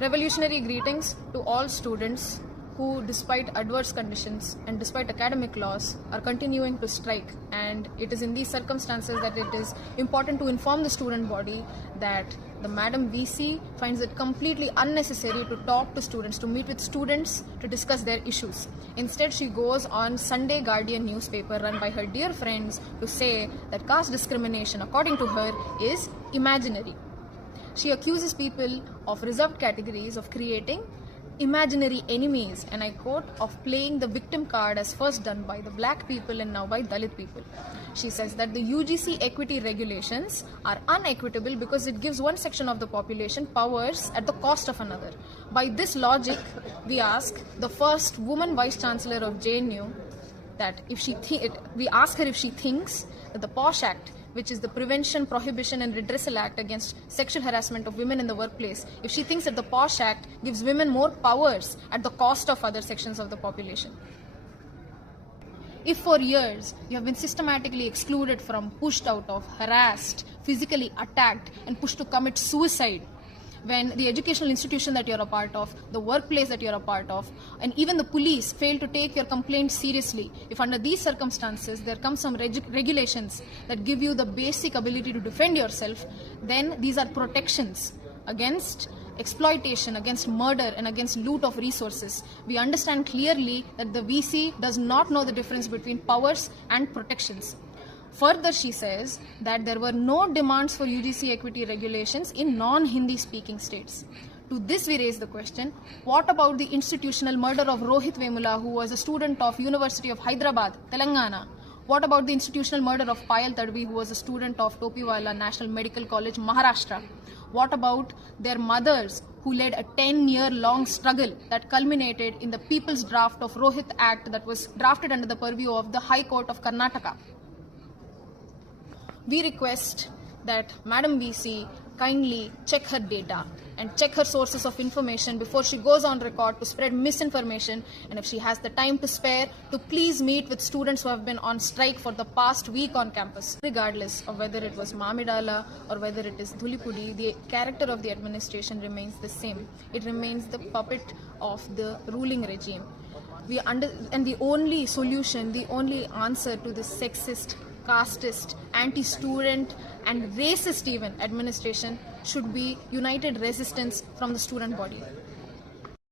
Revolutionary greetings to all students who, despite adverse conditions and despite academic loss, are continuing to strike. And it is in these circumstances that it is important to inform the student body that the Madam VC finds it completely unnecessary to talk to students, to meet with students to discuss their issues. Instead, she goes on Sunday Guardian newspaper run by her dear friends to say that caste discrimination, according to her, is imaginary. She accuses people of reserved categories of creating imaginary enemies, and I quote, of playing the victim card as first done by the black people and now by Dalit people. She says that the UGC equity regulations are unequitable because it gives one section of the population powers at the cost of another. By this logic, we ask the first woman Vice Chancellor of JNU that we ask her if she thinks that the POSH Act, which is the Prevention, Prohibition and Redressal Act against sexual harassment of women in the workplace, if she thinks that the POSH Act gives women more powers at the cost of other sections of the population. If for years you have been systematically excluded from, pushed out of, harassed, physically attacked and pushed to commit suicide, when the educational institution that you're a part of, the workplace that you're a part of, and even the police fail to take your complaint seriously, if under these circumstances there comes some regulations that give you the basic ability to defend yourself, then these are protections against exploitation, against murder, and against loot of resources. We understand clearly that the VC does not know the difference between powers and protections. Further, she says that there were no demands for UGC equity regulations in non-Hindi speaking states. To this we raise the question, what about the institutional murder of Rohith Act, who was a student of University of Hyderabad, Telangana? What about the institutional murder of Payal Tadvi, who was a student of Topiwala National Medical College, Maharashtra? What about their mothers who led a 10-year-long struggle that culminated in the People's Draft of Rohith Act that was drafted under the purview of the High Court of Karnataka? We request that Madam VC kindly check her data and check her sources of information before she goes on record to spread misinformation, and if she has the time to spare, to please meet with students who have been on strike for the past week on campus. Regardless of whether it was Mamidala or whether it is Dhulipudi, the character of the administration remains the same. It remains the puppet of the ruling regime. And the only solution, the only answer to this sexist, casteist, anti-student and racist even administration should be united resistance from the student body.